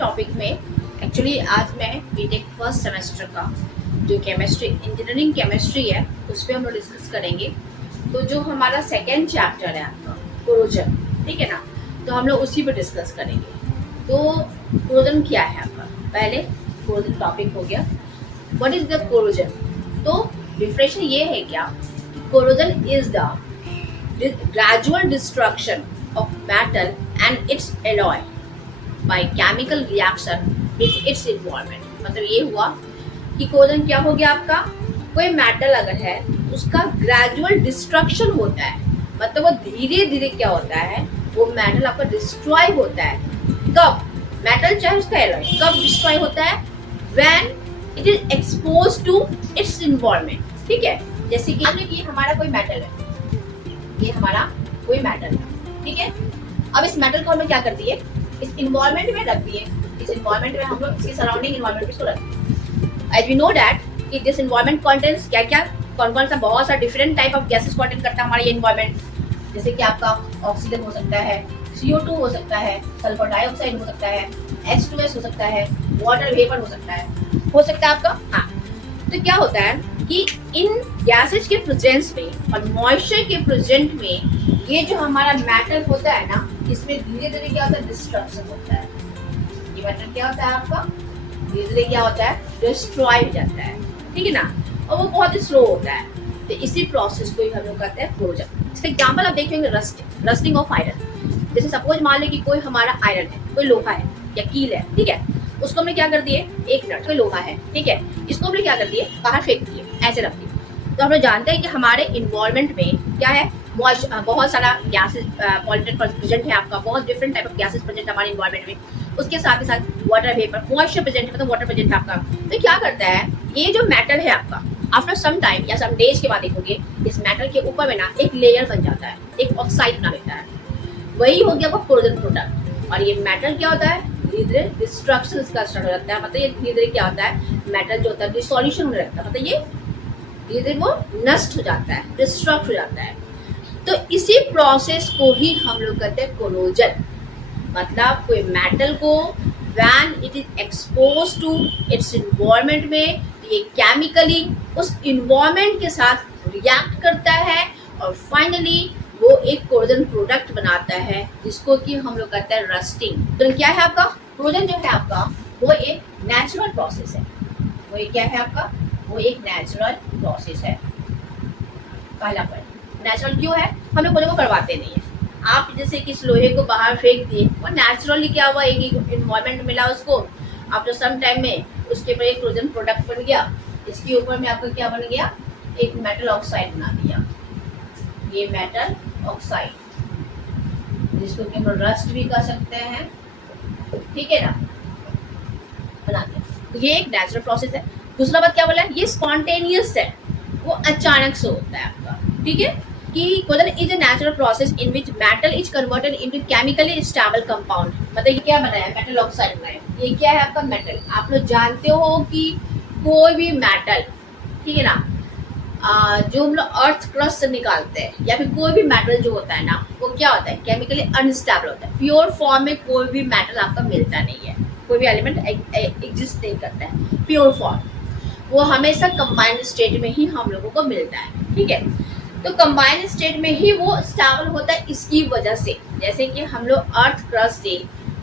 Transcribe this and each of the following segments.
Topic में actually आज मैं बीटेक फर्स्ट सेमेस्टर का जो केमिस्ट्री इंजीनियरिंग केमिस्ट्री है उस पर हम लोग डिस्कस करेंगे। तो जो हमारा सेकेंड चैप्टर है आपका कोरोजन, ठीक है ना, तो हम लोग उसी पर डिस्कस करेंगे। तो कोरोजन क्या है आपका, पहले कोरोजन टॉपिक हो गया, व्हाट इज द कोरोजन। तो डिफरेंशिएशन ये है क्या, corrosion is the gradual destruction of metal and its alloy by chemical reaction with its environment। मतलब ये हुआ कि कोरोजन क्या हो गया आपका, कोई मेटल अगर है उसका ग्रेजुअल डिस्ट्रक्शन होता है, मतलब वो धीरे धीरे क्या होता है, वो मेटल आपका डिस्ट्रॉय होता है। कब मेटल चाहे उसका एलॉय कब डिस्ट्रॉय होता है, when it is expose to its environment. ठीक है, जैसे कि हमारा कोई मेटल है, ये हमारा कोई मेटल है, ठीक है। अब इस मेटल को हम लोग क्या कर दिए, इस इन्वायरमेंट में रख दिए। इस इन्वायरमेंट में हम लोग इसके सराउंडिंग इन्वायरमेंट को रख दिए। एज वी नो दैट कि दिस इन्वायरमेंट कंटेंट्स क्या क्या, कौन कौन सा बहुत सा different type of gases content करता है हमारा ये इन्वायरमेंट। जैसे कि आपका ऑक्सीजन हो सकता है, CO2 हो सकता है, सल्फर डाइऑक्साइड हो सकता है, H2S हो सकता है, वाटर वेपर हो सकता है आपका। हाँ, तो क्या होता है कि इन गैसेज के प्रेजेंस में और मॉइस्चर के प्रेजेंट में ये जो हमारा मेटल होता है ना, इसमें धीरे धीरे क्या होता है, डिस्ट्रक्शन होता है। ये मेटल क्या होता है आपका, धीरे धीरे क्या होता है, डिस्ट्रॉय हो जाता है, ठीक है ना, और वो बहुत ही स्लो होता है। तो इसी प्रोसेस को ही हम लोग कहते हैं कोरोजन। इसका एग्जाम्पल आप देखेंगे रस्टिंग ऑफ आयरन। जैसे सपोज मान ले कि कोई हमारा आयरन है, कोई लोहा है या कील है, ठीक है, उसको हमने क्या कर दिए, एक मिनट, कोई लोहा है, ठीक है, इसको हमने क्या कर दिए, बाहर फेंक दिए, ऐसे रख दिए। तो हम लोग जानते हैं कि हमारे इन्वायरमेंट में क्या है, बहुत सारा गैसेस पॉल्यूटेंट प्रेजेंट है आपका, बहुत different type of gases present है हमारे इन्वायरमेंट में। उसके साथ ही साथ वाटर वेपर, मॉइस्चर प्रेजेंट है, मतलब वाटर प्रेजेंट है आपका। तो क्या करता है, ये जो मेटल है आपका, आफ्टर सम टाइम या सम डेज के बाद देखोगे इस मेटल के ऊपर में ना एक लेयर बन जाता है, एक ऑक्साइड बना लेता है, वही हो गया वो कोरोजन प्रोडक्ट। और ये मेटल क्या होता है, धीरे धीरे डिस्ट्रक्शन इसका स्टार्ट हो जाता है। मतलब ये धीरे धीरे क्या होता है, मेटल जो होता है डिसॉल्यूशन होने लगता है, मतलब ये धीरे धीरे वो नष्ट हो जाता है, डिस्ट्रक्ट हो जाता है। तो इसी प्रोसेस को ही हम लोग कहते हैं कोरोजन। मतलब कोई मेटल को when it is expose to its environment में, ये केमिकली उस इन्वायरमेंट के साथ रिएक्ट करता है और फाइनली वो एक कोरोजन प्रोडक्ट बनाता है, जिसको कि हम लोग कहते हैं रस्टिंग। तो क्या है आपका कोरोजन, जो है आपका वो एक नेचुरल प्रोसेस है। वो एक क्या है आपका, वो एक नेचुरल प्रोसेस है। पहला पॉइंट, नेचुरल क्यों है, हम लोग को करवाते नहीं है। आप जैसे कि इस लोहे को बाहर फेंक दिए, वो नेचुरली क्या हुआ, एक इन्वायरमेंट मिला उसको, आफ्टर सम टाइम में उसके ऊपर एक कोरोजन प्रोडक्ट बन गया। इसके ऊपर में आपका क्या बन गया, एक मेटल ऑक्साइड बना दिया। ये मेटल ऑक्साइड, जिसको कि हम रस्ट भी कर सकते हैं, ठीक है ना, बनाते। तो ये एक नेचुरल प्रोसेस है। दूसरा बात क्या बोला है, ये स्पॉन्टेनियस है, वो अचानक से होता है आपका, ठीक है। कि corrosion is a natural process in which metal is converted into chemically stable compound. मतलब ये क्या बनाया, मेटल ऑक्साइड बनाया। ये क्या है आपका मेटल। आप लोग जानते हो कि कोई भी मेटल, ठीक है ना, जो हम लोग अर्थ क्रस्ट से निकालते हैं या फिर कोई भी मेटल जो होता है ना, वो क्या होता है, केमिकली अनस्टेबल होता है। प्योर फॉर्म में कोई भी मेटल आपका मिलता नहीं है, कोई भी एलिमेंट एग्जिस्ट नहीं करता है प्योर फॉर्म। वो हमेशा कंबाइंड स्टेट में ही हम लोगों को मिलता है, ठीक है। तो कंबाइंड स्टेट में ही वो स्टेबल होता है, इसकी वजह से। जैसे कि हम लोग अर्थ क्रस्ट से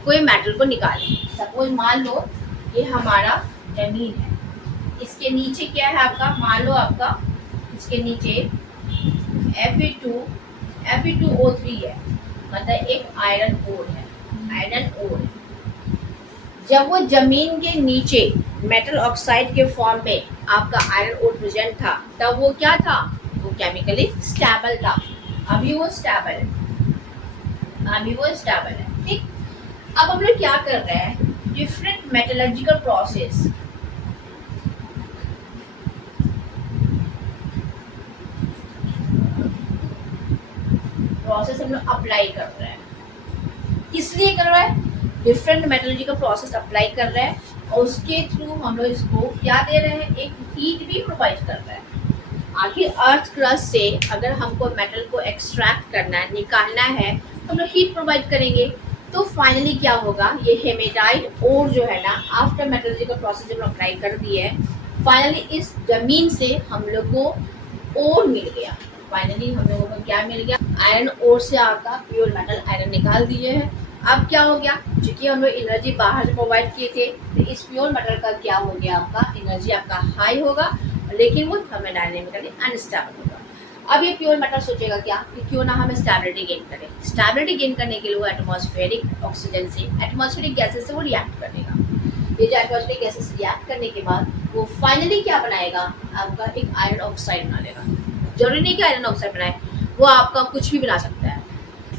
कोई मेटल को निकालें, सपोज मान लो ये हमारा जमीन है, इसके नीचे क्या है आपका, मान लो आपका इसके नीचे Fe2O3 है, मतलब एक आयरन ओर है, आयरन ओर। जब वो जमीन के नीचे मेटल ऑक्साइड के फॉर्म में आपका आयरन ओर प्रेजेंट था, तब वो क्या था, वो केमिकली स्टेबल था। अभी वो स्टेबल है, ठीक। अब हम लोग क्या कर रहे हैं, डिफरेंट मेटलर्जिकल प्रोसेस हम लोग अप्लाई कर रहे हैं। इसलिए कर रहा है, डिफरेंट मेटलर्जिकल प्रोसेस अप्लाई कर रहे हैं, और उसके थ्रू हम लोग इसको क्या दे रहे हैं, एक हीट भी प्रोवाइड कर रहे हैं। आखिर अर्थ क्रस्ट से अगर हमको मेटल को एक्सट्रैक्ट करना है, निकालना है, तो हम लोग हीट प्रोवाइड करेंगे। तो फाइनली क्या होगा, ये हेमेटाइट और जो है ना आफ्टर मेटलर्जिकल प्रोसेस जब अप्लाई कर दिए है, फाइनली इस जमीन से हम लोग को और मिल गया। फाइनली हम लोगों को क्या मिल गया, आयरन ओर से आपका प्योर मेटल आयरन निकाल दिए हैं। अब क्या हो गया, क्योंकि हम लोग एनर्जी बाहर से प्रोवाइड किए थे, तो इस प्योर मेटल का क्या हो गया, आपका एनर्जी आपका हाई होगा, लेकिन वो थर्मोडायनेमिकली अनस्टेबल होगा। अब ये प्योर मेटल सोचेगा क्या कि क्यों ना हम स्टेबिलिटी गेन करें। स्टेबिलिटी गेन करने के लिए वो एटमॉस्फेरिक ऑक्सीजन से, एटमॉस्फेरिक गैसेस से वो रिएक्ट करेगा। ये जो एटमॉस्फेरिक गैसेस रिएक्ट करने के बाद वो फाइनली क्या बनाएगा, आपका एक आयरन ऑक्साइड बना लेगा। जरूरी नहीं कि आयरन ऑक्साइड बनाए, वो आपका कुछ भी बना सकता है।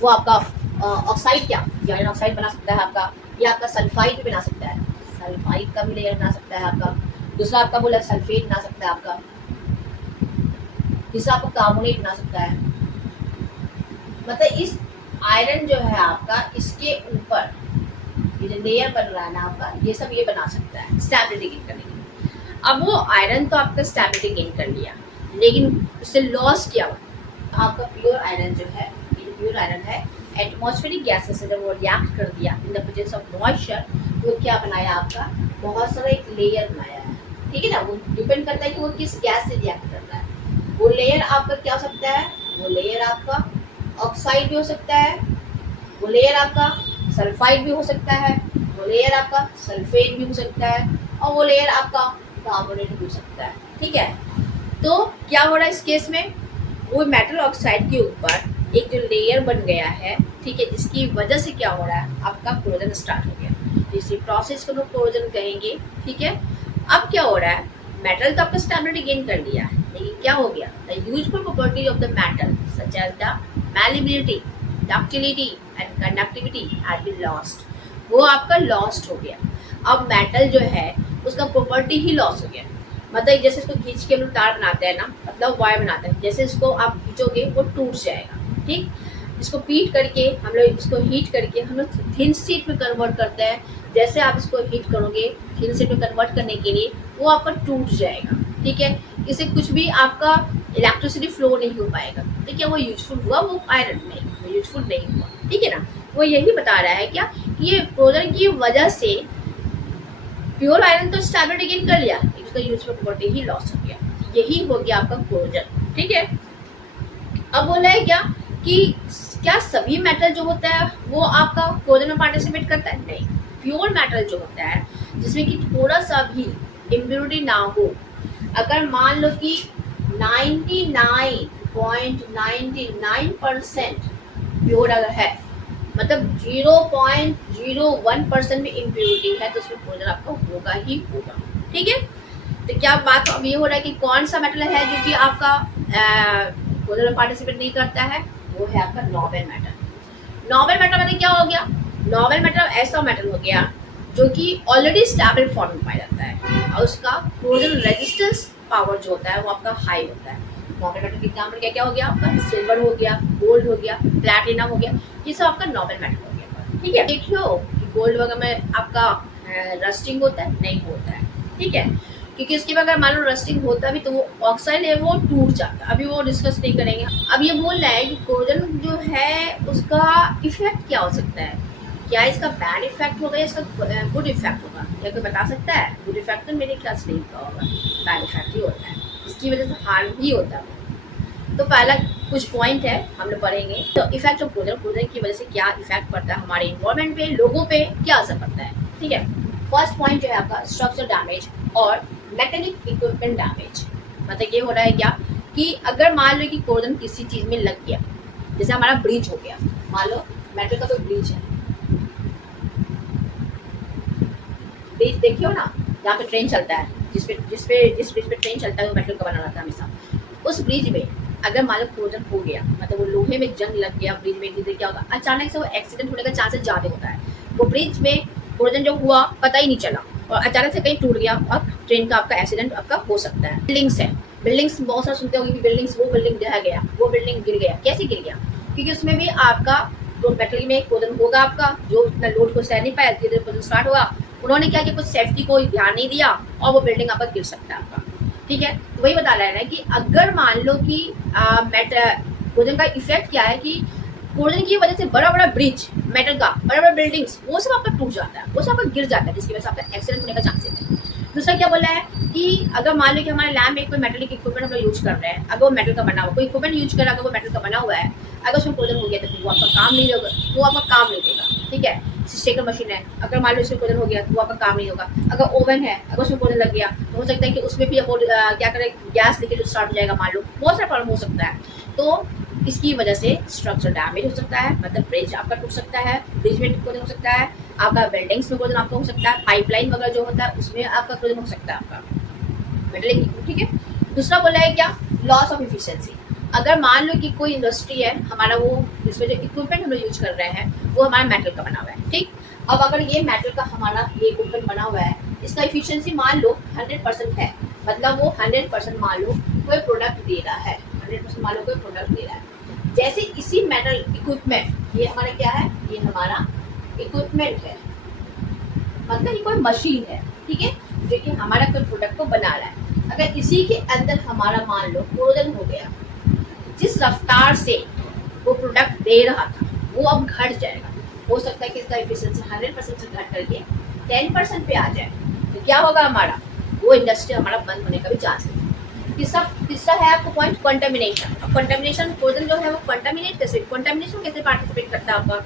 वो आपका ऑक्साइड क्या, आयरन ऑक्साइड बना सकता है आपका, या आपका सल्फाइड भी बना सकता है, सल्फाइड का भी लेयर बना सकता है आपका। दूसरा आपका बोला सल्फेट बना सकता है आपका। तीसरा आपको कार्बोनेट बना सकता है। मतलब इस आयरन जो है आपका, इसके ऊपर ये जो लेयर बन रहा है ना आपका, ये सब ये बना सकता है स्टेबिलिटी गेन करने के लिए। अब वो आयरन तो आपका स्टेबिलिटी गेन कर लिया, लेकिन उससे लॉस क्या हुआ, आपका प्योर आयरन जो है, ये प्योर आयरन है, एटमॉस्फेरिक गैसेस से जब वो रिएक्ट कर दिया इन द प्रेजेंस ऑफ मॉइस्चर, वो क्या बनाया आपका, बहुत सारा एक लेयर बनाया है। ठीक है ना, वो डिपेंड करता है कि वो किस गैस से रिएक्ट कर रहा है। वो लेयर आपका क्या हो सकता है, वो लेयर आपका ऑक्साइड भी हो सकता है, वो लेयर आपका सल्फाइड भी हो सकता है, वो लेयर आपका सल्फेट भी हो सकता है, और वो लेयर आपका कार्बोनेट भी हो सकता है। ठीक है, तो क्या हो रहा है इस केस में, वो मेटल ऑक्साइड के ऊपर एक जो लेयर बन गया है, ठीक है, जिसकी वजह से क्या हो रहा है, आपका कोरोजन स्टार्ट हो गया। इसी प्रोसेस को लोग कोरोजन कहेंगे। ठीक है, अब क्या हो रहा है, मेटल तो आपका स्टेबिलिटी गेन कर लिया है, लेकिन क्या हो गया, the useful property of the metal such as the malleability, ductility and conductivity had been lost. वो आपका लॉस्ट हो गया। अब मेटल जो है उसका प्रॉपर्टी ही लॉस हो गया। मतलब जैसे इसको खींच के हम लोग तार बनाते हैं ना, मतलब वायर बनाते हैं, जैसे इसको आप खींचोगे वो टूट जाएगा। ठीक, इसको पीट करके हम लोग इसको हीट करके हम लोग थिन शीट में कन्वर्ट करते हैं। जैसे आप इसको हीट करोगे थिन शीट में कन्वर्ट करने के लिए, वो आपका टूट जाएगा। ठीक है, इससे कुछ भी आपका इलेक्ट्रिसिटी फ्लो नहीं हो पाएगा। तो क्या वो यूजफुल हुआ, वो आयरन नहीं, वो यूजफुल नहीं हुआ। ठीक है ना, वो यही बता रहा है क्या कि ये कोरोजन की वजह से प्योर आयरन तो स्टेबिलिटी गेन कर लिया, उसका यूजफुल प्रॉपर्टी ही लॉस हो गया। यही हो गया आपका कोरोजन। ठीक है, अब बोला है क्या कि क्या सभी मेटल जो होता है वो आपका कोरोजन में पार्टिसिपेट करता है, नहीं। प्योर मेटल जो होता है जिसमें कि थोड़ा सा भी इम्प्योरिटी ना हो, अगर मान लो कि 99.99% प्योर अगर है, मतलब 0.01% में इम्प्योरिटी है, तो उसमें कोरोजन आपका होगा ही होगा। ठीक है, तो क्या बात अब ये हो रहा है कि कौन सा मेटल है जो कि आपका कोरोजन में पार्टिसिपेट नहीं करता है, वो है आपका नोबल मेटल। नोबल मेटल मतलब क्या हो गया, नोबल मेटल ऐसा मेटल हो गया जो कि ऑलरेडी स्टेबल फॉर्म में पाया जाता है, और उसका कोरोजन रेजिस्टेंस पावर जो होता है वो आपका हाई होता है। नोबल मेटल के एग्जाम्पल क्या क्या हो गया आपका, सिल्वर हो गया, गोल्ड हो गया, प्लैटिनम हो गया, ये सब आपका नोबल मेटल हो गया। ठीक है, देखियो कि गोल्ड वगैरह में आपका रस्टिंग होता है, नहीं होता है। ठीक है, क्योंकि इसके बाद अगर मान लो रस्टिंग होता भी तो वो ऑक्साइड है वो टूट जाता है। अभी वो डिस्कस नहीं करेंगे। अब ये बोल रहा है कि कोरोजन जो है उसका इफेक्ट क्या हो सकता है, क्या इसका बैड इफेक्ट होगा या इसका गुड इफेक्ट होगा, क्या कोई बता सकता है। गुड इफेक्ट तो मेरे ख्याल से नहीं होगा, बैड इफेक्ट ही होता है, इसकी वजह से हार्म ही होता है। तो पहला कुछ पॉइंट है हम लोग पढ़ेंगे, तो इफेक्ट ऑफ कोरोजन की वजह से क्या इफेक्ट पड़ता है हमारे इन्वायरमेंट पे, लोगों पे क्या असर पड़ता है। ठीक है, फर्स्ट पॉइंट जो है आपका स्ट्रक्चर डैमेज और मैकेनिक इक्विपमेंट डैमेज। मतलब ये हो रहा है क्या कि अगर मान लो कि कोरोजन किसी चीज में लग गया, जैसे हमारा ब्रिज हो गया, मान लो मेटल का कोई ब्रिज है, ब्रिज देखियो ना जहाँ पे ट्रेन चलता है, जिस ब्रिज पे ट्रेन चलता है वो मेटल का बना रहता है हमेशा। उस ब्रिज में अगर मान लो कोरोजन हो गया, मतलब वो लोहे में जंग लग गया ब्रिज में, धीरे क्या होगा, अचानक से वो एक्सीडेंट होने का चांसेस ज़्यादा होता है। वो ब्रिज में कोरोजन जो हुआ पता ही नहीं चला और अचानक से कहीं टूट गया और ट्रेन का आपका एक्सीडेंट आपका हो सकता है। बिल्डिंग्स है, बिल्डिंग्स बहुत सारा सुनते होंगे कि बिल्डिंग्स, वो बिल्डिंग ढह गया, वो बिल्डिंग गिर गया। कैसे गिर गया, क्योंकि उसमें भी आपका जो मेटल में कोरोजन होगा आपका, जो इतना लोड को सह नहीं पाया, धीरे धीरे कोरोजन स्टार्ट हुआ। उन्होंने क्या किया, कुछ सेफ्टी को ध्यान नहीं दिया और वो बिल्डिंग आपका गिर सकता है आपका। ठीक है, तो वही बता रहा है ना कि अगर मान लो कि कोरोजन का इफेक्ट क्या है कि कोरोजन की वजह से बड़ा बड़ा ब्रिज मेटल का, बड़ा बड़ा बिल्डिंग्स, वो सब आपका टूट जाता है, वो सब आपका गिर जाता है, जिसकी वजह से आपका एक्सीडेंट होने का चांसेस है। दूसरा क्या बोला है कि अगर मान लो कि हमारे लैब में कोई मेटलिक इक्विपमेंट हम लोग यूज कर रहे हैं, अगर वो मेटल का बना हुआ कोई इक्विपमेंट यूज कर रहा है, अगर वो मेटल का बना हुआ है, अगर उसमें कोरोजन हो गया तो वो आपका काम नहीं होगा, वो आपका काम नहीं देगा। ठीक है, शेकर मशीन है, अगर मान लो उसमें कोरोजन हो गया तो वो आपका काम नहीं होगा। अगर ओवन है, अगर उसमें कोरोजन लग गया तो हो सकता है कि उसमें भी क्या करें, गैस लीकेज स्टार्ट हो जाएगा, मान लो बहुत सारा प्रॉब्लम हो सकता है। तो इसकी वजह से स्ट्रक्चर डैमेज हो सकता है, मतलब ब्रिज आपका टूट सकता है, ब्रिज में कोरोजन हो सकता है, आपका बिल्डिंग्स में कोरोजन आपका हो सकता है, पाइपलाइन वगैरह जो होता है उसमें आपका कोरोजन हो सकता है आपका मेटलिक। ठीक है, दूसरा बोला है क्या, लॉस ऑफ इफिशियंसी। अगर मान लो कि कोई इंडस्ट्री है हमारा, वो जिसमें जो इक्विपमेंट हम लोग यूज कर रहे हैं वो हमारा मेटल का बना हुआ है। ठीक, अब अगर ये मेटल का हमारा ये इक्विपमेंट बना हुआ है, इसका इफिशियंसी मान लो 100% है, मतलब वो 100% मान लो कोई प्रोडक्ट दे रहा है, 100% मान लो कोई प्रोडक्ट दे रहा है। जैसे इसी मेटल इक्विपमेंट, ये हमारा क्या है, ये हमारा इक्विपमेंट है, मतलब ये कोई मशीन है, ठीक है, जो कि हमारा कोई प्रोडक्ट को बना रहा है। अगर इसी के अंदर हमारा मान लो कोरोजन हो गया, जिस रफ्तार से वो प्रोडक्ट दे रहा था वो अब घट जाएगा। हो सकता है कि इसका एफिशिएंसी 100% से घट करके 10% पे आ जाए, तो क्या होगा, हमारा वो इंडस्ट्री हमारा बंद होने का भी चांस है। तीसरा है आपको पॉइंट कंटामिनेशन। अब कंटामिनेशन, कोरोजन जो है वो कंटामिनेशन कैसे पार्टिसिपेट करता है आपका,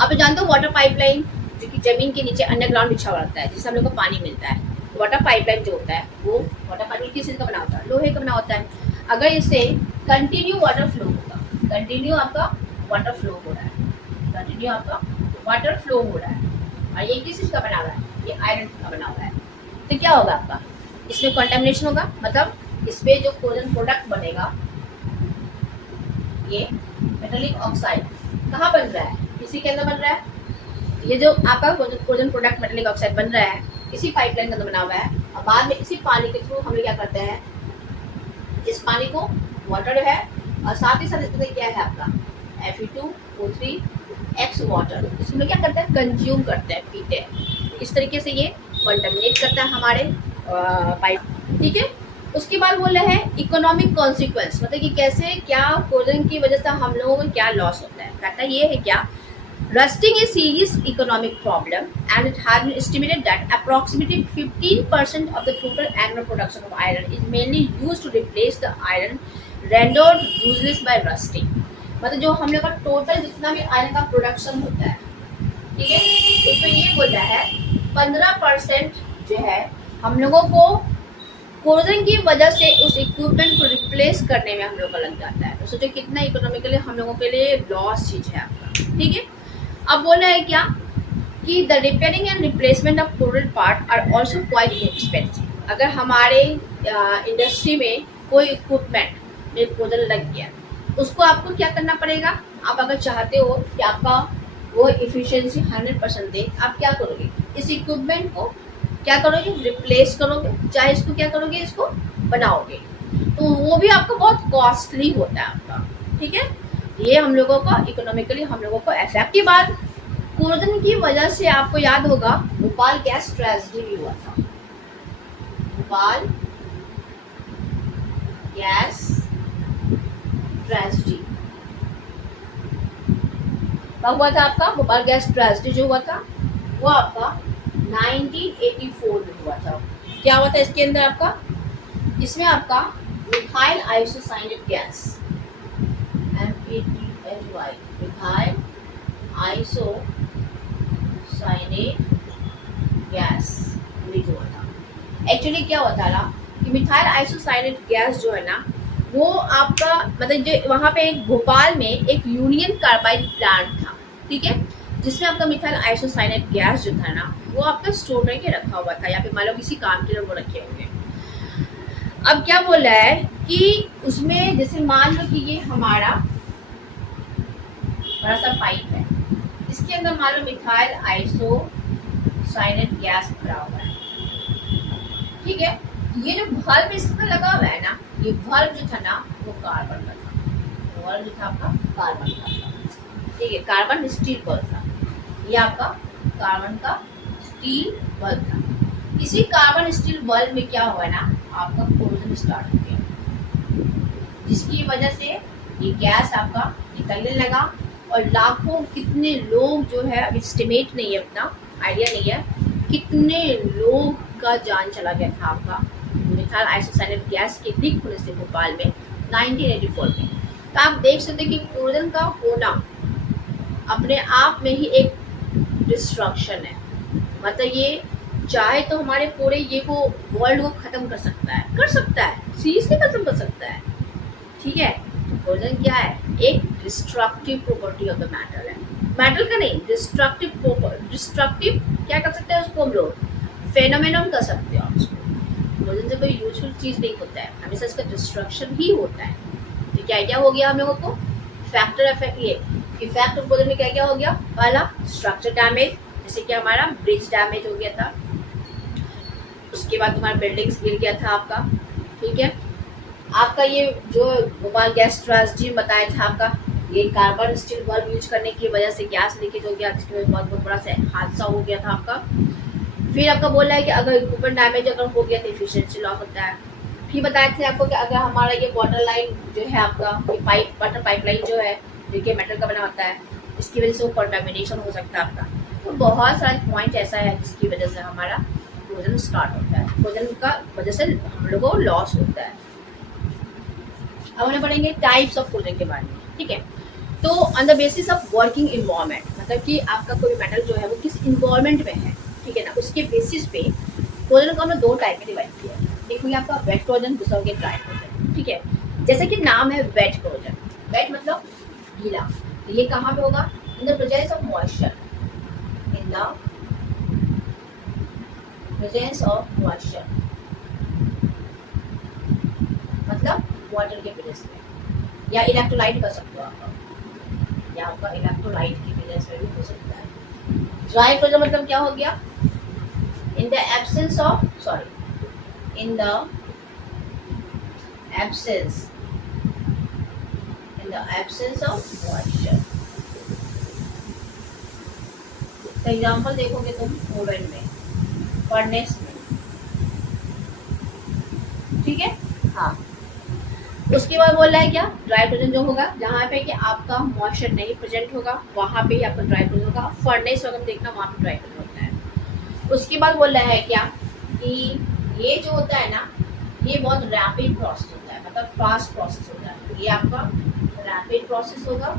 आप जानते हो वाटर पाइपलाइन जो कि जमीन के नीचे अंडरग्राउंड बिछा हुआ रहता है, जिससे हम लोग को पानी मिलता है। वाटर पाइपलाइन जो होता है वो वाटर पाइपलाइन किस चीज़ का बना होता है, लोहे का बना होता है। अगर इससे कंटिन्यू वाटर फ्लो होगा, कंटिन्यू आपका वाटर फ्लो हो रहा है, कंटिन्यू आपका वाटर फ्लो हो रहा है, और ये किस चीज़ का बना हुआ है, ये आयरन का बना हुआ है, तो क्या होगा आपका, इसमें कंटामिनेशन होगा, मतलब इसमें जो कोरोजन प्रोडक्ट बनेगा, ये मेटालिक ऑक्साइड कहाँ बन रहा है, इसी के अंदर बन रहा है। ये जो आपका कोरोजन प्रोडक्ट मेटालिक ऑक्साइड बन रहा है, इसी पाइपलाइन के अंदर बना हुआ है, और बाद में इसी पानी के थ्रू हम लोग क्या करते हैं, इस पानी को वाटर है, और साथ ही साथ इसमें क्या है आपका Fe2O3X वाटर, इसमें लोग क्या करते हैं, कंज्यूम करते हैं, पीते हैं। इस तरीके से ये कंटामिनेट करता है हमारे पाइप। ठीक है, उसके बाद बोल रहे हैं इकोनॉमिक कॉन्सिक्वेंस, मतलब कि कैसे क्या कोरोजन की वजह से हम लोगों को क्या लॉस होता है। कहता है ये है क्या, rusting is serious economic problem and it has been estimated that approximately 15% of the total annual production of iron is mainly used to replace the iron rendered useless by rusting। मतलब जो हम लोग का टोटल जितना भी iron का production होता है, ठीक है, उसमें ये बोलता है 15% जो है हम लोगों को कोरोजन की वजह से उस इक्विपमेंट को रिप्लेस करने में हम लोग का लग जाता है। तो सोचो कितना इकोनॉमिकली हम लोगों के लिए लॉस चीज है आपका। ठीक है, अब बोला है क्या कि the repairing and replacement of corrosion part are also quite expensive. अगर हमारे इंडस्ट्री में कोई इक्विपमेंट में कोरोजन लग गया, उसको आपको क्या करना पड़ेगा, आप अगर चाहते हो कि आपका वो इफिशियंसी 100% दे, आप क्या करोगे, इस इक्विपमेंट को क्या करोगे, रिप्लेस करोगे, चाहे इसको क्या करोगे, इसको बनाओगे, तो वो भी आपका बहुत कॉस्टली होता है आपका। ठीक है, ये हम लोगों का इकोनॉमिकली हम लोगों को इफेक्ट। की बात कोरोजन की वजह से आपको याद होगा भोपाल गैस ट्रेजेडी भी हुआ था, भोपाल गैस ट्रेजेडी कब हुआ था आपका, भोपाल गैस ट्रेजेडी जो हुआ था वो आपका 1984 में हुआ था। क्या हुआ था इसके अंदर आपका, इसमें आपका methyl isocyanate gas MATHY methyl isocyanate gas leak हुआ था। एक्चुअली क्या होता था कि मिथाइल आइसोसाइनेट गैस जो है ना, वो आपका मतलब जो वहाँ पे एक भोपाल में एक यूनियन कार्बाइड प्लांट था, ठीक है, जिसमें आपका मिथाइल आइसोसाइनेट गैस जो था ना वो आपका स्टोर करके रखा हुआ था, या फिर मान लो किसी काम के लिए वो रखे होंगे। अब क्या बोल रहा है कि उसमें जैसे मान लो कि ये हमारा बड़ा सा पाइप है, इसके अंदर मान लो मिथाइल आइसोसाइनेट गैस भरा हुआ है, ठीक है, ये जो बल्ब इसमें लगा हुआ है ना, ये बल्ब जो था ना वो कार्बन का था, बल्ब जो था आपका कार्बन का था, ठीक है, कार्बन स्टील बल्ब था, ये आपका कार्बन का स्टील बल्ब था। इसी कार्बन स्टील बल्ब में क्या हुआ ना, आपका कोरोजन स्टार्ट हो गया, जिसकी वजह से ये गैस आपका निकलने लगा, और लाखों कितने लोग जो है, अब एस्टिमेट नहीं है, अपना आइडिया नहीं है कितने लोग का जान चला गया था आपका मिथाइल आइसोसाइनेट गैस के लीक होने से भोपाल में 1984 में। तो आप देख सकते हैं कि क्लोरीन का होना अपने आप में ही एक डिस्ट्रक्शन है। मतलब ये चाहे तो हमारे पूरे ये को वर्ल्ड को खत्म कर सकता है, सीरियसली खत्म कर सकता है। ठीक है, तो क्लोरीन क्या है, एक destructive property of the metal है। मेटल का नहीं, डिस्ट्रक्टिव क्या कर सकते हैं उसको हम लोग, फेनोमेनन कर सकते हो उसको। क्लोरीन से कोई यूजफुल चीज नहीं होता है, हमेशा इसका डिस्ट्रक्शन ही होता है। तो क्या हो गया हम लोगों को, फैक्टर इफेक्ट, ये इफेक्ट ऑफ क्लोरीन में क्या हो गया, पहला स्ट्रक्चर डैमेज, जैसे कि हमारा ब्रिज डैमेज हो गया था, उसके बाद तुम्हारा बिल्डिंग्स गिर गया था आपका। ठीक है, आपका ये जो भोपाल गैस ट्रेजेडी बताया था आपका, ये कार्बन स्टील बल्ब यूज करने की वजह से गैस लीकेज हो गया, जिसकी वजह से बहुत बड़ा सा हादसा हो गया था आपका। फिर आपका बोल रहा है कि अगर इक्विपमेंट डैमेज अगर हो गया तो एफिशिएंसी लॉस होता है। फिर बताए थे आपको कि अगर हमारा ये वाटर लाइन जो है आपका, ये वाटर पाइपलाइन जो है जो कि मेटल का बना होता है, इसकी वजह से वो कंटामिनेशन हो सकता है आपका। तो बहुत सारे पॉइंट ऐसा है जिसकी वजह से हमारा क्लोरीन स्टार्ट होता है, क्लोरीन का वजह से हम लोगों को लॉस होता है। अब हम पढ़ेंगे टाइप्स ऑफ क्लोरीन के बारे में। ठीक है, तो on the basis of working environment, मतलब कि आपका कोई मेटल जो है वो किस इन्वायरमेंट में है, ठीक है ना, उसके बेसिस पे क्लोरीन को हमने दो टाइप में डिवाइड किया है। देखिए आपका वेट क्लोरीन, दूसरा हो गया ड्राई क्लोरीन। ठीक है, जैसे कि नाम है वेट क्लोरीन, वेट मतलब गीला, तो ये कहाँ पे होगा, इन the presence of moisture, in the presence of moisture, मतलब वाटर के प्रेजेंस में, या इलेक्ट्रोलाइट कर सकते हो आप, या आपका इलेक्ट्रोलाइट की प्रेजेंस में भी हो सकता है। ड्राई क्लोरीन मतलब क्या हो गया, in the absence of, sorry, in the absence of moisture. तो एग्जांपल देखोगे तुम ओवन में, फर्नेस में, ठीक है। हाँ, उसके बाद बोल रहा है क्या, ड्राई क्लोरीन जो होगा जहाँ पे कि आपका मॉइस्चर नहीं प्रेजेंट होगा वहाँ पे ही आपका ड्राई क्लोरीन होगा। फर्नेस वगैरह देखना, वहाँ पे ड्राई क्लोरीन होता है। उसके बाद बोल रहा है क्या कि ये जो होता है ना, ये बहुत रैपिड प्रोसेस होता है, मतलब फास्ट प्रोसेस होता है, ये आपका रैपिड प्रोसेस होगा।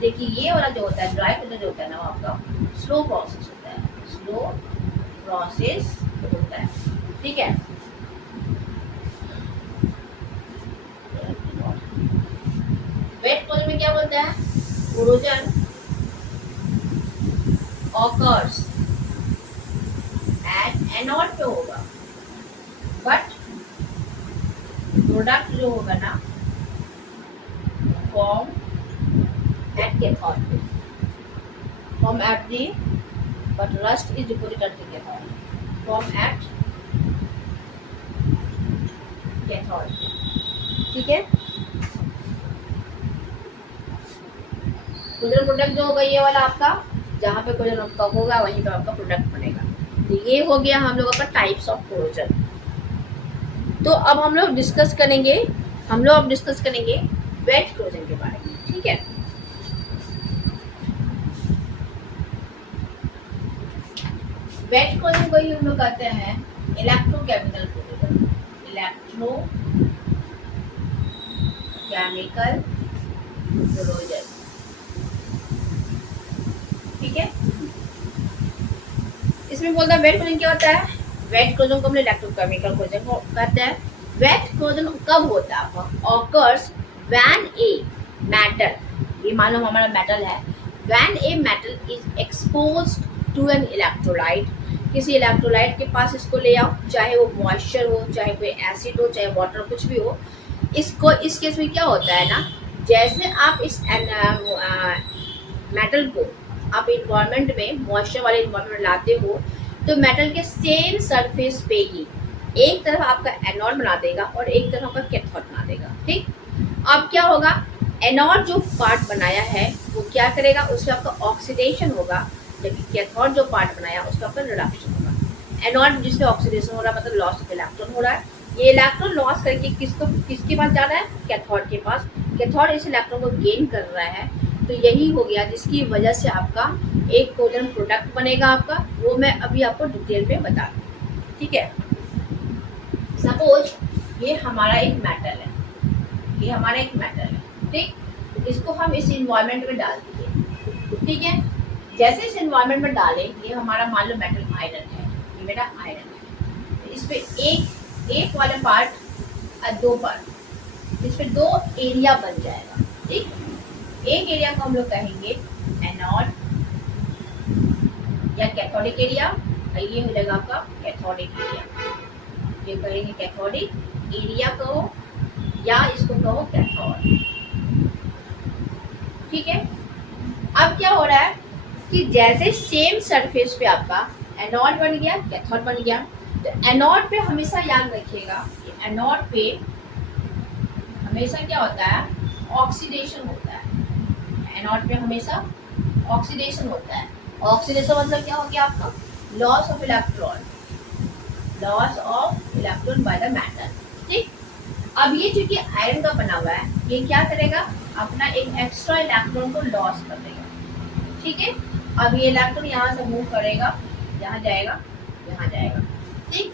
देखिए ये वाला जो होता है ड्राई क्लोरीन जो होता है ना, वो आपका स्लो प्रोसेस होता है, स्लो प्रोसेस होता है। ठीक है, वेट क्लोरीन में क्या बोलते हैं, कोरोजन ऑकर्स एट एनोड पे होगा, बट प्रोडक्ट जो होगा ना फॉर्म एट कैथोड पे, form at the, but rust is deposited eight the cathode, form at cathode. ठीक है, क्लोरीन प्रोडक्ट जो होगा ये वाला आपका, जहाँ पे क्लोरीन आपका होगा वहीं पे आपका प्रोडक्ट बनेगा। तो ये हो गया हम लोगों का टाइप्स ऑफ क्लोरीन। तो अब हम लोग डिस्कस करेंगे वेट क्लोरीन के बारे में। ठीक है, वेट क्लोरीन को ही हम लोग कहते हैं इलेक्ट्रोकेमिकल क्लोरीन, इलेक्ट्रोकेमिकल क्लोरीन। ठीक है, इसमें बोलता है वेट क्लोरीन क्या होता है, वेट क्लोरीन को हम इलेक्ट्रोकेमिकल क्लोरीन कहते हैं। वेट क्लोरीन कब होता है, ऑकर्स व्हेन ए मेटल, ये मान लो हमारा मेटल है, when a metal is exposed to an electrolyte, किसी इलेक्ट्रोलाइट के पास इसको ले आओ, चाहे वो मॉइस्चर हो, चाहे कोई एसिड हो, चाहे वाटर, कुछ भी हो। इसको इस केस में क्या होता है ना, जैसे आप इस मेटल को आप इन्वायरमेंट में, मॉइस्चर वाले इन्वायरमेंट में लाते हो, तो मेटल के सेम सरफेस पे ही एक तरफ आपका एनोड बना देगा और एक तरफ आपका कैथोड बना देगा। ठीक, अब क्या होगा, एनोड जो पार्ट बनाया है वो क्या करेगा, उसमें आपका ऑक्सीडेशन होगा, जबकि कैथोड जो पार्ट बनाया उसका आपका रिडक्शन होगा। एनोड जिसमें ऑक्सीडेशन हो रहा है, मतलब लॉस ऑफ इलेक्ट्रॉन हो रहा है, ये इलेक्ट्रॉन लॉस करके किसके पास जा रहा है, कैथोड के पास। कैथोड इस इलेक्ट्रॉन को गेन कर रहा है, तो यही हो गया जिसकी वजह से आपका एक कोलन प्रोडक्ट बनेगा आपका, वो मैं अभी आपको डिटेल में बता दूँ। ठीक है, सपोज ये हमारा एक मेटल है, ये हमारा एक मेटल है, ठीक। इसको हम इस इन्वायरमेंट में डाल दिए, ठीक है। जैसे इस इन्वायरमेंट में डालें, ये हमारा मान लो मेटल आयरन है, ये मेरा आयरन है, तो इस पे एक वाला पार्ट और दो पार्ट, इस पे दो एरिया बन जाएगा, ठीक। एक एरिया को हम लोग कहेंगे एनोड या कैथोडिक एरिया, और ये हो जाएगा आपका कैथोडिक एरिया, ये कहेंगे कैथोडिक एरिया कहो या इसको कहो कैथोड, ठीक है। अब क्या हो रहा है कि जैसे सेम सरफेस पे आपका एनोड बन गया, कैथोड बन गया, तो एनोड पे हमेशा याद रखिएगा कि एनोड पे हमेशा क्या होता है, ऑक्सीडेशन होता है। एनोड पे हमेशा ऑक्सीडेशन होता है। ऑक्सीडेशन मतलब क्या हो गया आपका, loss of electron, loss of electron by the metal, ठीक। अब ये चूंकि आयरन का बना हुआ है, ये क्या करेगा, अपना एक एक्स्ट्रा इलेक्ट्रॉन को लॉस कर देगा, ठीक है। अब ये इलेक्ट्रॉन यहाँ से मूव करेगा, यहाँ जाएगा, यहाँ जाएगा, ठीक।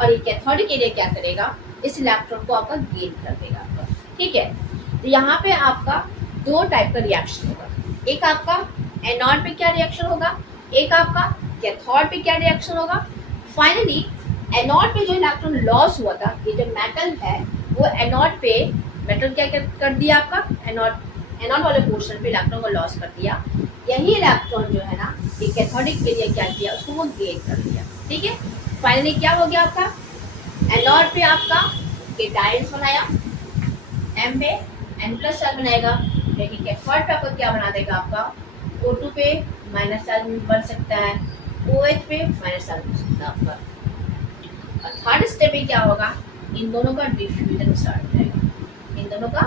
और ये कैथोडिक एरिया क्या करेगा, इस इलेक्ट्रॉन को आपका गेन कर देगा आपका, ठीक है। तो यहाँ पे आपका दो टाइप का रिएक्शन होगा, एक आपका एनोड पे क्या रिएक्शन होगा, एक आपका कैथोड पे क्या रिएक्शन होगा। फाइनली एनोड पे जो इलेक्ट्रॉन लॉस हुआ था, ये जो मेटल है वो एनोड पे, मेटल क्या कर दिया आपका, एनोड वाले पोर्शन पे इलेक्ट्रॉन को लॉस कर दिया। यही इलेक्ट्रॉन जो है ना, ये कैथोडिक एरिया क्या किया, उसको वो गेन कर दिया, ठीक है। फाइनली क्या हो गया आपका, एनोड पे आपका केटायंस बनाया, एम पे N+ चार्ज बनाएगा, लेकिन कैथोड पे आपका क्या बना देगा आपका, O2 पे माइनस चार्ज बन सकता है, OH पे माइनस चार्ज बन सकता है आपका। और थर्ड स्टेप में क्या होगा, इन दोनों का डिफ्यूजन स्टार्ट हो जाएगा, इन दोनों का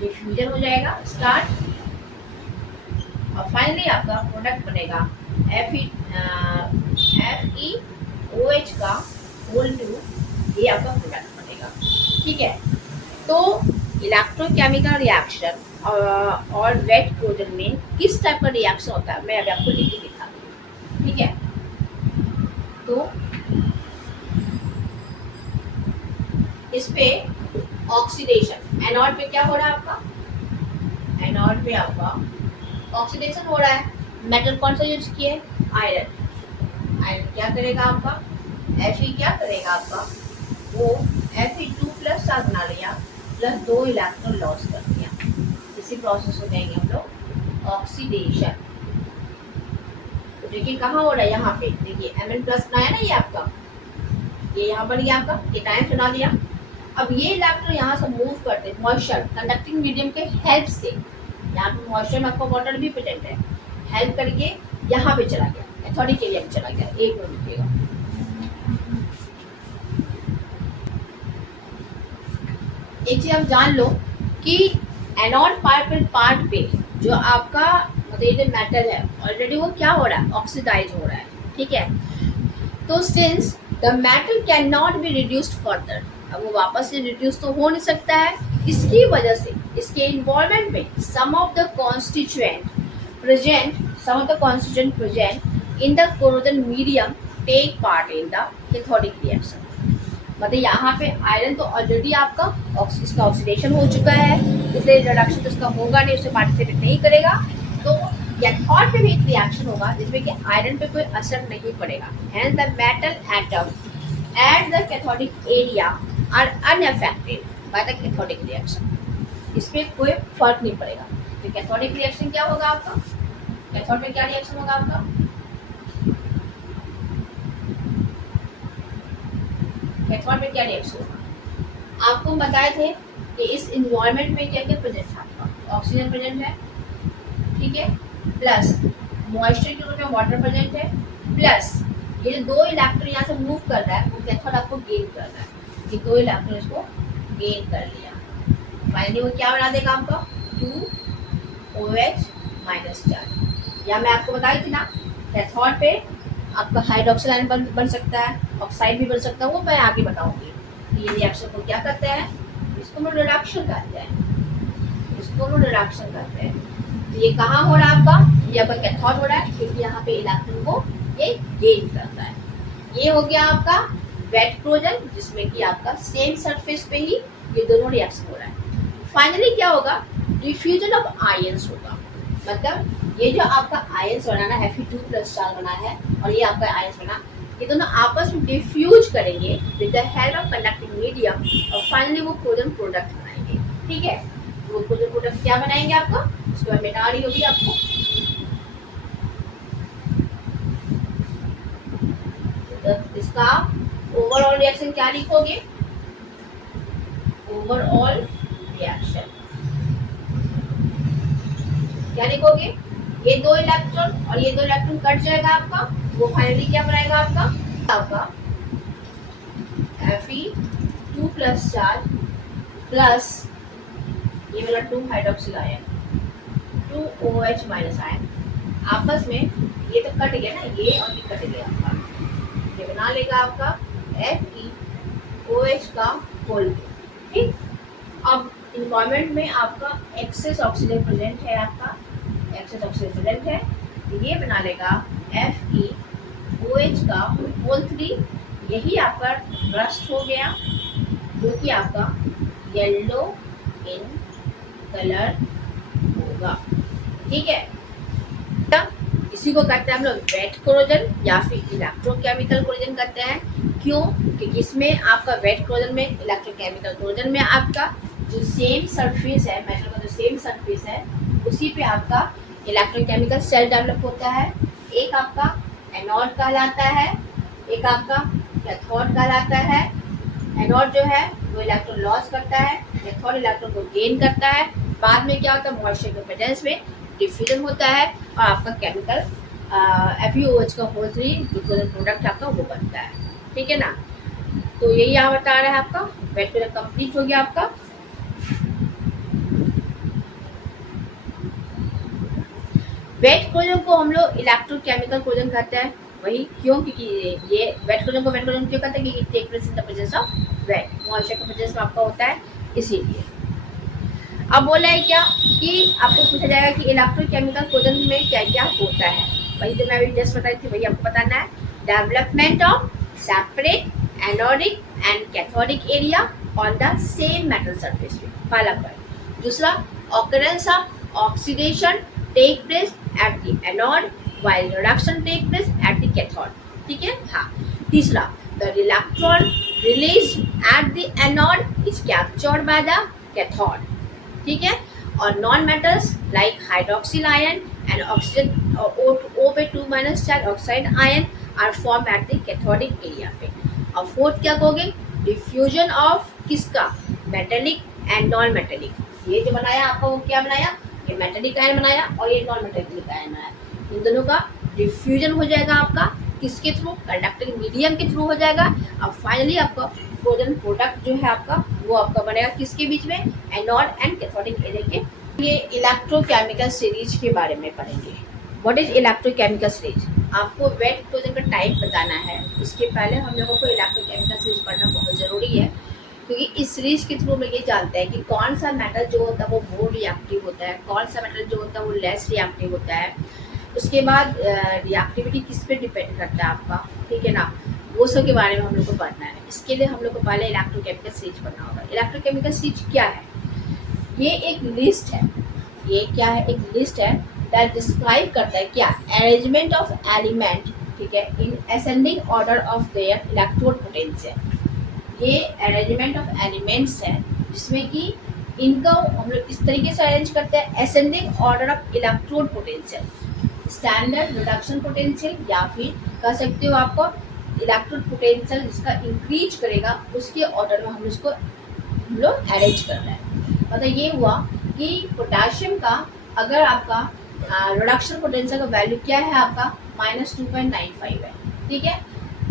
डिफ्यूजन हो जाएगा स्टार्ट, और फाइनली आपका प्रोडक्ट बनेगा FeOH का होल 2, ये आपका प्रोडक्ट बनेगा, ठीक है। तो इलेक्ट्रोकेमिकल रिएक्शन और वेट कोजन में किस टाइप का रिएक्शन होता है, मैं अभी आपको लिख के दिखा दूँ, ठीक है। तो इस पे ऑक्सीडेशन, एनोड पे क्या हो रहा है आपका, एनोड पे आपका ऑक्सीडेशन हो रहा है। मेटल कौन सा यूज किए, आयरन, आयरन क्या करेगा आपका, Fe क्या करेगा आपका, वो Fe2+ चार्ज बना लिया, प्लस 2 इलेक्ट्रॉन लॉस कर दिया, इसी प्रोसेस को कहेंगे हम लोग ऑक्सीडेशन। तो देखिए कहाँ हो रहा है, यहाँ पे देखिए Mn+ बनाया ना, ये आपका, ये यहाँ बन गया आपका, ये टाइम बना दिया। अब ये इलेक्ट्रॉन यहाँ से मूव करते मॉइस्चर कंडक्टिंग मीडियम के हेल्प से, यहाँ पे मॉइस्चर में आपका वाटर भी प्रेजेंट है, हेल्प करके यहाँ पे चला गया, कैथोडिक एरिया में चला गया। एक मिनट रुकिएगा, एक चीज आप जान लो कि एनोड पार्ट पे जो आपका मतलब ये मेटल है ऑलरेडी वो क्या हो रहा है, ऑक्सीडाइज हो रहा है, ठीक है। तो since the metal can not be reduced further, अब वो वापस से रिड्यूस तो हो नहीं सकता है, इसकी वजह से इसके इन्वॉल्वमेंट में some of the constituent present in the corrosion medium take part in the cathodic reaction. मतलब यहाँ पे आयरन तो ऑलरेडी आपका इसका ऑक्सीडेशन हो चुका है, इसलिए रिडक्शन तो इसका होगा नहीं, उससे पार्टिसिपेट नहीं करेगा। तो कैथोड पे भी एक रिएक्शन होगा जिसमें कि आयरन पे कोई असर नहीं पड़ेगा, hence the metal atom at the cathodic area are unaffected by the cathodic reaction, इसमें कोई फर्क नहीं पड़ेगा। तो कैथोडिक रिएक्शन क्या होगा आपका, कैथोड में क्या रिएक्शन होगा आपका, कैथोड में क्या रिएक्शन होगा, आपको बताए थे कि इस इन्वायरमेंट में क्या क्या प्रेजेंट है, आपका ऑक्सीजन प्रेजेंट है, ठीक है, प्लस मॉइस्चर के रूप में वाटर प्रेजेंट है, प्लस ये जो दो इलेक्ट्रॉन यहाँ से मूव कर रहा है वो कैथोड आपको गेन कर रहा है, ये दो इलेक्ट्रॉन इसको गेन कर लिया। फाइनली वो क्या बना देगा आपका 2OH माइनस चार्ज। या मैं आपको बताई थी ना, कैथोड पे आपका हाइड्रोक्सिल आयन बन सकता है, ऑक्साइड भी बन सकता है, वो मैं आगे बताऊंगी। ये रिएक्शन को क्या करते हैं, इसको हम रिडक्शन कहते हैं, इसको हम रिडक्शन कहते हैं। तो ये कहाँ हो रहा है आपका, ये आपका कैथोड हो रहा है, क्योंकि यहाँ पे इलेक्ट्रॉन को ये गेन करता है। ये हो गया आपका वेट क्लोजर, जिसमें कि आपका सेम सरफेस पे ही ये दोनों रिएक्शन हो रहा है। फाइनली क्या होगा, डिफ्यूजन ऑफ आयंस होगा, मतलब ये जो आपका आयंस बना ना Fe2+ चार्ज बना है और ये आपका आयंस बना, ये दोनों आपस में डिफ्यूज करेंगे with the help of conducting medium और फाइनली वो क्लोजन प्रोडक्ट बनाएंगे। ठीक है, वो क्लोजन प्रोडक्ट क्या बनाएंगे आपका, उसके बाद बता रही होगी आपको। तो इसका ओवरऑल रिएक्शन क्या लिखोगे, ओवरऑल रिएक्शन क्या लिखोगे, ये दो इलेक्ट्रॉन और ये दो इलेक्ट्रॉन कट जाएगा आपका, वो फाइनली क्या बनाएगा आपका Fe2+ चार्ज प्लस ये वाला 2 हाइड्रोक्सिल आयन 2OH- आयन, आपस में ये तो कट गया ना, ये और ये कट गया आपका, ये बना लेगा आपका FeOH का होल। ठीक, अब इन्वायरमेंट में आपका एक्सेस ऑक्सीजन प्रेजेंट है, आपका एक्सेस ऑक्सीजन प्रेजेंट है, ये बना लेगा FeOH का होल 3, यही आपका रस्ट हो गया, जो कि आपका येलो इन कलर होगा। ठीक है, इसी को कहते हैं हम लोग वेट कोरोजन या फिर इलेक्ट्रोकेमिकल कोरोजन कहते हैं। क्यों, क्योंकि इसमें आपका वेट कोरोजन में, इलेक्ट्रोकेमिकल कोरोजन में आपका जो सेम सरफेस है, मेटल का जो सेम सरफेस है, उसी पे आपका इलेक्ट्रोकेमिकल सेल डेवलप होता है। एक आपका एनोड कहलाता है, एक आपका कैथोड कहलाता है। एनोड जो है वो इलेक्ट्रॉन लॉस करता है, कैथोड इलेक्ट्रॉन को गेन करता है। बाद में क्या होता है, मॉइस्चर के प्रेजेंस में डिफ्यूजन होता है और आपका केमिकल FeOH का होल 3 जो प्रोडक्ट आपका वो बनता है। ठीक है ना, तो यही यहाँ बता रहा है आपका वेट कोरोजन कंप्लीट हो गया आपका। वेट कोरोजन को हम लोग इलेक्ट्रोकेमिकल कोरोजन कहते हैं, वही क्यों, क्योंकि ये वेट कोरोजन को वेट कोरोजन क्यों कहते हैं, क्योंकि take place in the presence of wet, moisture के प्रेजेंस में आपका होता है, इसीलिए। अब बोला है क्या कि आपको पूछा जाएगा कि इलेक्ट्रोकेमिकल कोरोजन में क्या क्या होता है, वही जो मैं अभी जस्ट बताई थी वही आपको बताना है। Development of separate anodic and cathodic area on the same metal surface पे, पहला पॉइंट। दूसरा, occurrence of oxidation take place at the anode while reduction take place at the cathode. ठीक है, हाँ। तीसरा, the electron release at the anode is captured by the cathode. ठीक है, और non metals like hydroxyl ion and oxygen O2 charge oxide ion are form at the cathodic area पे। और fourth क्या कहोगे, डिफ्यूजन ऑफ किसका, metallic and non metallic. ये जो बनाया आपको वो क्या बनाया, ये मेटेलिक आयन बनाया और ये नॉन मेटेलिक आयन बनाया, इन दोनों का डिफ्यूजन हो जाएगा आपका किसके थ्रू, कंडक्टिंग मीडियम के थ्रू हो जाएगा। और फाइनली आपका कोरोजन प्रोडक्ट जो है आपका वो आपका बनेगा किसके बीच में, एनोड एंड कैथोडिक एरिया के। ये इलेक्ट्रोकेमिकल सीरीज के बारे में पढ़ेंगे। व्हाट इज इलेक्ट्रोकेमिकल सीरीज, आपको वेट कोरोजन का टाइप बताना है, उसके पहले हम लोगों को इलेक्ट्रोकेमिकल सीरीज पढ़ना बहुत ज़रूरी है, क्योंकि इस सीरीज के थ्रू में ये जानते हैं कि कौन सा मेटल जो होता है वो मोर रिएक्टिव होता है, कौन सा मेटल जो होता है वो लेस रिएक्टिव होता है। उसके बाद रिएक्टिविटी किस पे डिपेंड करता है आपका, ठीक है ना, वो सब के बारे में हम लोग को पढ़ना है। इसके लिए हम लोग को पहले इलेक्ट्रोकेमिकल सीरीज पढ़ना होगा। इलेक्ट्रोकेमिकल सीरीज क्या है, ये एक लिस्ट है, ये क्या है, एक लिस्ट है दैट डिस्क्राइब करता है क्या, अरेंजमेंट ऑफ एलिमेंट, ठीक है, in ascending order of their electrode potential. ये अरेंजमेंट ऑफ एलिमेंट्स है जिसमें कि इनका हम लोग इस तरीके से अरेंज करते हैं, ascending order of electrode potential, standard reduction potential, या फिर कह सकते हो आपको इलेक्ट्रोड पोटेंशियल जिसका इंक्रीज करेगा उसके ऑर्डर में हम लोग अरेंज करना है। मतलब ये हुआ कि पोटेशियम का अगर आपका रिडक्शन पोटेंशियल का वैल्यू क्या है आपका -2.95 है, ठीक है।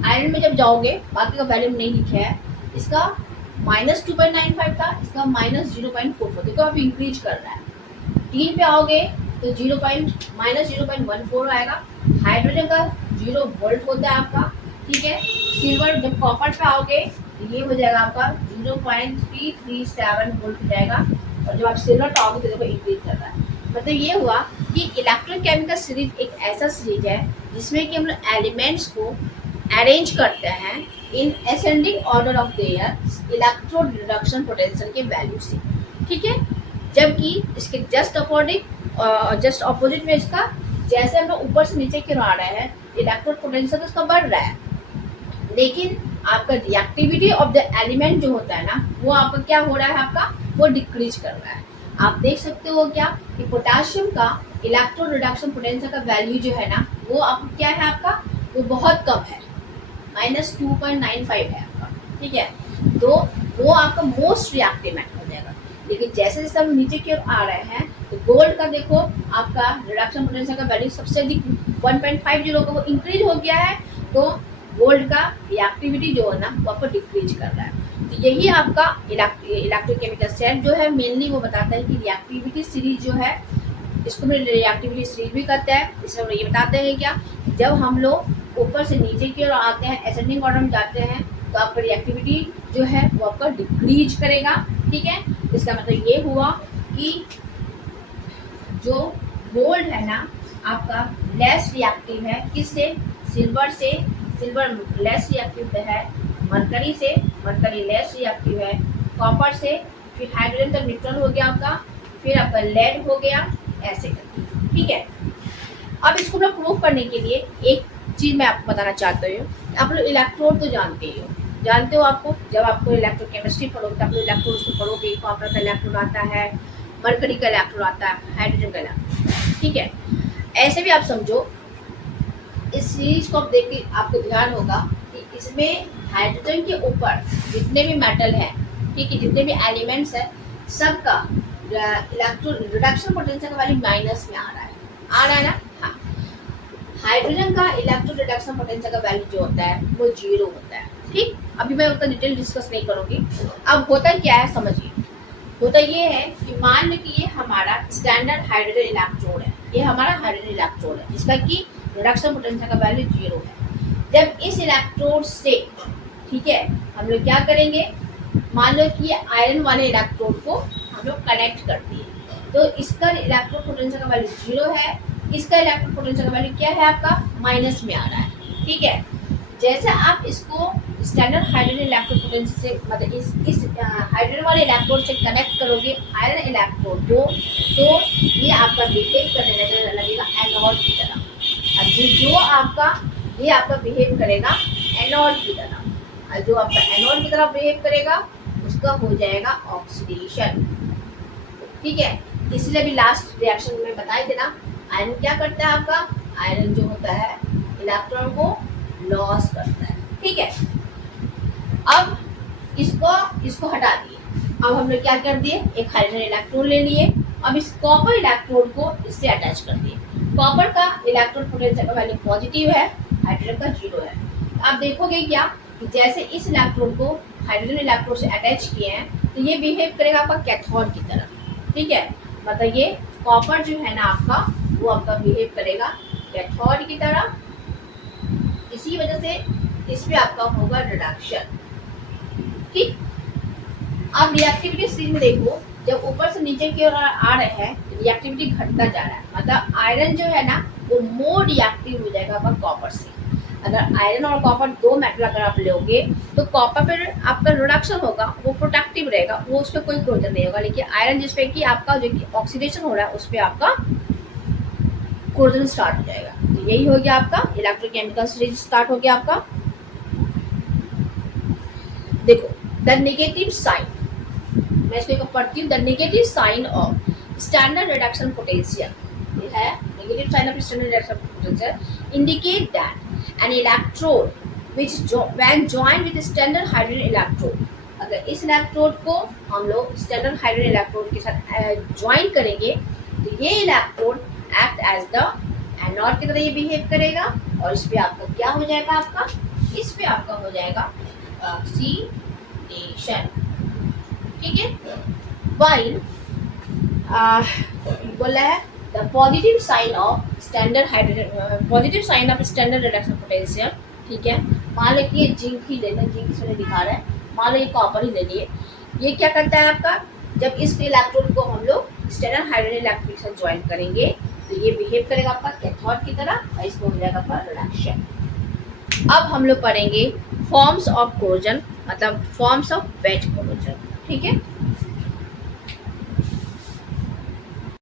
आयरन में जब जाओगे बाकी का वैल्यू नहीं लिखा है, इसका -2.95 था, इसका -0.44, देखो आप इंक्रीज कर रहा है। टीन पे आओगे तो -0.14 आएगा। हाइड्रोजन का 0 वोल्ट होता है आपका, ठीक है। सिल्वर जब कॉपर पे आओगे तो ये हो जाएगा आपका 0.337 वोल्ट हो जाएगा, और जब आप सिल्वर पे आओगे तो देखो इंक्रीज कर रहा है। मतलब ये हुआ कि इलेक्ट्रोकेमिकल सीरीज एक ऐसा सीरीज है जिसमें कि हम लोग एलिमेंट्स को अरेंज करते हैं in ascending order of their electro reduction potential के वैल्यू से, ठीक है। जबकि इसके जस्ट अपोजिट में इसका, जैसे हम लोग ऊपर से नीचे की ओर आ रहे हैं इलेक्ट्रो पोटेंशियल उसका बढ़ रहा है, लेकिन आपका रिएक्टिविटी ऑफ द एलिमेंट जो होता है ना, वो आपका क्या हो रहा है, आपका वो डिक्रीज कर रहा है। आप देख सकते हो क्या कि पोटेशियम का इलेक्ट्रो रिडक्शन पोटेंशियल का वैल्यू जो है ना, वो आप क्या है आपका, वो बहुत कम है, -2.95 है आपका, ठीक है। तो वो आपका मोस्ट रिएक्टिव मेटल हो जाएगा। लेकिन जैसे जैसे हम नीचे की ओर आ रहे हैं तो गोल्ड का देखो आपका रिडक्शन पोटेंशियल का वैल्यू सबसे अधिक 1.50 का वो इंक्रीज हो गया है, तो गोल्ड का रिएक्टिविटी जो है ना वो आपको डिक्रीज कर रहा है। तो यही आपका इलेक्ट्रोकेमिकल सेट जो है मेनली वो बताता है कि रिएक्टिविटी सीरीज जो है, इसको हम रिएक्टिविटी सीरीज भी कहते हैं। इसमें हम ये बताते हैं क्या, जब हम लोग ऊपर से नीचे की ओर आते हैं, असेंडिंग ऑर्डर में जाते हैं, तो आपका रिएक्टिविटी जो है वो आपका डिक्रीज करेगा, ठीक है। इसका मतलब ये हुआ कि जो गोल्ड है ना आपका लेस रिएक्टिव है, किससे, सिल्वर से, सिल्वर लेस रिएक्टिव है, मरकरी से, मरकरी लेस रिएक्टिव है, कॉपर से, फिर हाइड्रोजन तक न्यूट्रल हो गया आपका, फिर आपका लेड हो गया, ऐसे करके, ठीक है। अब इसको मैं प्रूव करने के लिए एक चीज़ मैं आपको बताना चाहता हूँ। आप लोग इलेक्ट्रोड तो जानते हो आपको, जब आपको इलेक्ट्रोकेमिस्ट्री पढ़ोगे तो आप लोग इलेक्ट्रोड उसको पढ़ोगे, कॉपर का इलेक्ट्रोड आता है, मरकरी का इलेक्ट्रोड आता है, हाइड्रोजन का इलेक्ट्रोड, ठीक है। ऐसे भी आप समझो, इस सीरीज को आप देख के आपको ध्यान होगा कि इसमें हाइड्रोजन के ऊपर जितने भी मेटल हैं, ठीक है, जितने भी एलिमेंट्स हैं, सबका इलेक्ट्रो रिडक्शन पोटेंशियल का वैल्यू माइनस में आ रहा है ना। हाँ, हाइड्रोजन का इलेक्ट्रो रिडक्शन पोटेंशियल का वैल्यू जो होता है वो 0 होता है, ठीक। अभी मैं उतना डिटेल डिस्कस नहीं करूँगी। अब होता क्या है समझिए, होता ये है कि मान लो कि ये हमारा स्टैंडर्ड हाइड्रोजन इलेक्ट्रोड है, ये हमारा हाइड्रोजन इलेक्ट्रोड है जिसका कि रिडक्शन पोटेंशियल का वैल्यू 0 है। जब इस इलेक्ट्रोड से, ठीक है, हम लोग क्या करेंगे, मान लो कि ये आयरन वाले इलेक्ट्रोड को हम लोग कनेक्ट कर दिए, तो इसका इलेक्ट्रो पोटेंशियल का वैल्यू 0 है, इसका इलेक्ट्रो पोटेंशियल का वैल्यू क्या है आपका, माइनस में आ रहा है, ठीक है। जैसे आप इसको स्टैंडर्ड हाइड्रोजन इलेक्ट्रो पोटेंशियल से, मतलब इस हाइड्रोजन वाले इलेक्ट्रोड से कनेक्ट करोगे आयरन इलेक्ट्रोड को, तो ये आपका बिहेव करने लगेगा एनोड की तरह। जो आपका ये आपका बिहेव करेगा एनोड की तरह, और जो आपका एनोड की तरह बिहेव करेगा उसका हो जाएगा ऑक्सीडेशन, ठीक है। इसलिए भी लास्ट रिएक्शन में बताई थे ना, आयरन क्या करता है आपका, आयरन जो होता है इलेक्ट्रॉन को लॉस करता है, ठीक है। अब इसको हटा दिए, अब हम लोग क्या कर दिए, एक हाइड्रोजन इलेक्ट्रोड ले लिए, अब इस कॉपर इलेक्ट्रोड को इससे अटैच कर दिए। कॉपर का इलेक्ट्रोड पोटेंशियल का वैल्यू पॉजिटिव है, हाइड्रोजन का 0 है। आप देखोगे क्या कि जैसे इस इलेक्ट्रोड को हाइड्रोजन इलेक्ट्रोड से अटैच किए हैं तो ये बिहेव करेगा आपका कैथोड की तरह, ठीक है। मतलब ये कॉपर जो है ना आपका, वो आपका बिहेव करेगा कैथोड की तरह, इसी वजह से इसमें आपका होगा रिडक्शन, ठीक। अब रिएक्टिविटी सीरीज में देखो, जब ऊपर से नीचे की ओर आ रहे हैं रिएक्टिविटी घटता जा रहा है, मतलब आयरन जो है ना वो मोर रिएक्टिव हो जाएगा आपका कॉपर से। अगर आयरन और कॉपर दो मेटल अगर आप लोगे तो कॉपर पर आपका रिडक्शन होगा, वो प्रोटेक्टिव रहेगा, वो उस पर कोई क्लोजर नहीं होगा। लेकिन आयरन जिसपे कि आपका जो कि ऑक्सीडेशन हो रहा है उस पर आपका क्लोजन स्टार्ट हो जाएगा। तो यही हो गया आपका इलेक्ट्रोकेमिकल सीरीज स्टार्ट हो गया आपका। देखो द नेगेटिव साइन, मैं इसको पढ़ती हूँ, the negative sign of standard reduction potential, ये है negative sign of standard reduction potential indicate that an electrode which when joined with standard hydrogen electrode, अगर इस इलेक्ट्रोड को हम लोग स्टैंडर्ड हाइड्रोजन इलेक्ट्रोड के साथ ज्वाइन करेंगे तो ये electrode act as the anode की तरह ये बिहेव करेगा, और इस पे आपका क्या हो जाएगा, आपका इस पे आपका हो जाएगा ऑक्सीडेशन, ठीक है। वाइल बोला है the positive sign of standard hydrogen, positive sign of standard reduction potential, ठीक है। मान लो कि ये जिंक ही लेना, जिंक इसमें दिखा रहा है, मान लो ये कॉपर ही ले लिए, ये क्या करता है आपका जब इस इलेक्ट्रोड को हम लोग स्टेनर हाइड्रोजन इलेक्ट्रोड के साथ ज्वाइन करेंगे तो ये बिहेव करेगा आपका कैथोड की तरह और इसमें हो जाएगा आपका रिडक्शन। अब हम लोग पढ़ेंगे फॉर्म्स ऑफ कोरोजन, मतलब फॉर्म्स ऑफ वेज कोरोजन। ठीक है,